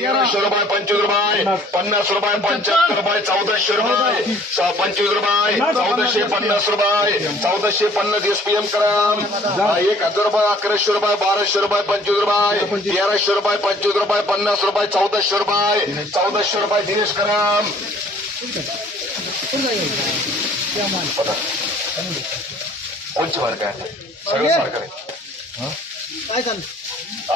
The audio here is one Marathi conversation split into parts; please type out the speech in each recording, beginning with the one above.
तेराशे रुपये पंचवीस रुपये पन्नास. रुपये पंच्याहत्तर रुपये चौदाशे रुपये. पंचवीस रुपये चौदाशे पन्नास रुपये चौदाशे पन्नास एसपीएम हा, एक हजार रुपये अकराशे रुपये बाराशे रुपये पंचवीस रुपये तेराशे रुपये पंचवीस रुपये पन्नास रुपये चौदाशे रुपये चौदाशे रुपये दिनेश ग्राम कोणची मार्ग आहे? सगळं मार्ग आहे काय चालू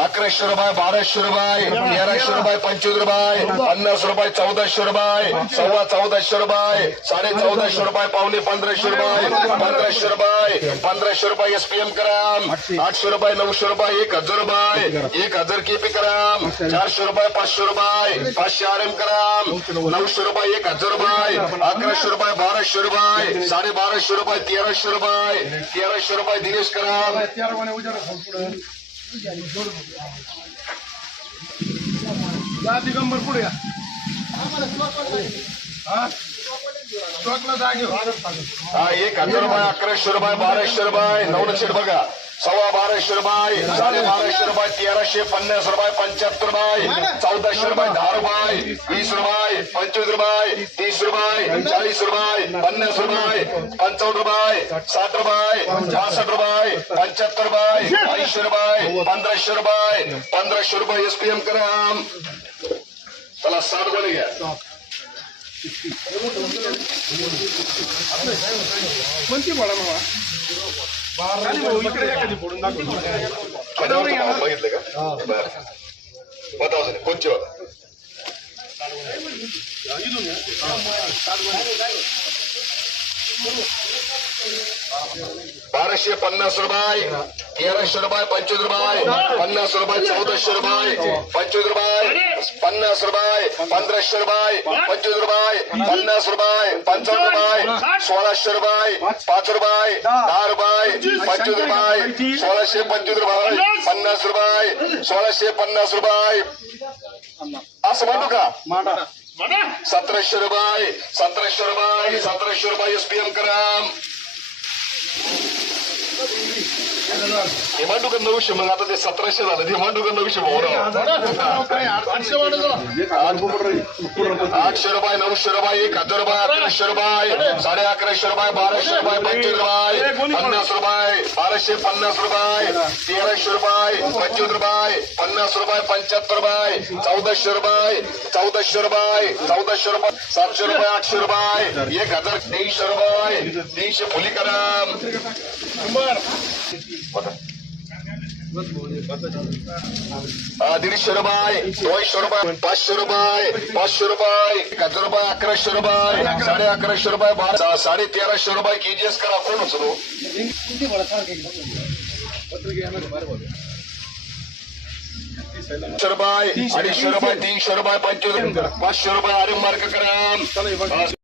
अकराशे रुपये बाराशे रुपये तेराशे रुपये पंचवीस रुपये पन्नास रुपये चौदाशे रुपये सव्वा चौदाशे रुपये साडे चौदाशे रुपये पावणे पंधराशे रुपये पंधराशे रुपये पंधराशे रुपये एसपीएम ग्राम आठशे. रुपये नऊशे रुपये एक हजार रुपये एक हजार केपी ग्राम चारशे रुपये पाचशे रुपये पाचशे आर एम ग्राम नऊशे रुपये एक हजार रुपये अकराशे रुपये बाराशे रुपये साडे बाराशे रुपये तेराशे रुपये तेराशे रुपये दिनेश ग्राम जा दिगंबर पुढे या. हा? स्टॉकला जागे. हा एक हजार रुपये अकराशे रुपये बाराशे रुपये नवनशे बघा. सव्वा बाराशे रुपये साडे बाराशे रुपये तेराशे पन्नास रुपये पंच्याहत्तर रुपये चौदाशे रुपये दहा रुपये वीस रुपये पंचवीस रुपये तीस रुपये चाळीस रुपये पन्नास रुपये पंचावन्न रुपये साठ रुपये पासष्ट रुपये पंच्याहत्तर रुपये ऐंशी रुपये पंधराशे रुपये पंधराशे रुपये एसपीएम ग्राम चला साठ गोळे घ्या कोणती बोला मामा. खाली भाऊ, इकडे या कधी फोडून दाखव कडावरचं पाहून बघितलं का? बरं. बताव सर कोणचे बघा बाराशे पन्नास रुपये तेराशे रुपये पंचवीस रुपये पन्नास रुपये चौदाशे रुपये पंचवीस रुपये पन्नास रुपये पंधराशे रुपये पंचवीस रुपये पन्नास रुपये पंचावन्न रुपये सोळाशे रुपये पाच रुपये दहा रुपये पंचवीस रुपये सोळाशे पंचवीस रुपये पन्नास रुपये सोळाशे पन्नास रुपये असं म्हणतो का सतराशे रुपये सतराशे रुपये सतराशे रुपये एसपीएम ग्राम हे का नऊशे मग आता ते सतराशे झालं. नऊशे भाऊ काय आठशे रुपये नऊशे रुपये एक हजार रुपये अकराशे रुपये साडे अकराशे रुपये बाराशे रुपये पंचवीस रुपये पन्नास रुपये बाराशे पन्नास रुपये तेराशे रुपये पंचवीस रुपये पन्नास रुपये पंच्याहत्तर रुपये चौदाशे रुपये चौदाशे रुपये चौदाशे रुपये सातशे रुपये आठशे रुपये एक हजार तीनशे रुपये तीनशे फुली करा हा, दीडशे रुपये दोनशे रुपये पाचशे रुपये पाचशे रुपये एक हजार रुपये अकराशे रुपये साडे अकराशे रुपये बारा साडे तेराशे रुपये केजीएस करा कोण उचलू? किती रुपये अडीचशे रुपये तीनशे रुपये पंचवीस पाचशे रुपये अरे मार्ग करा.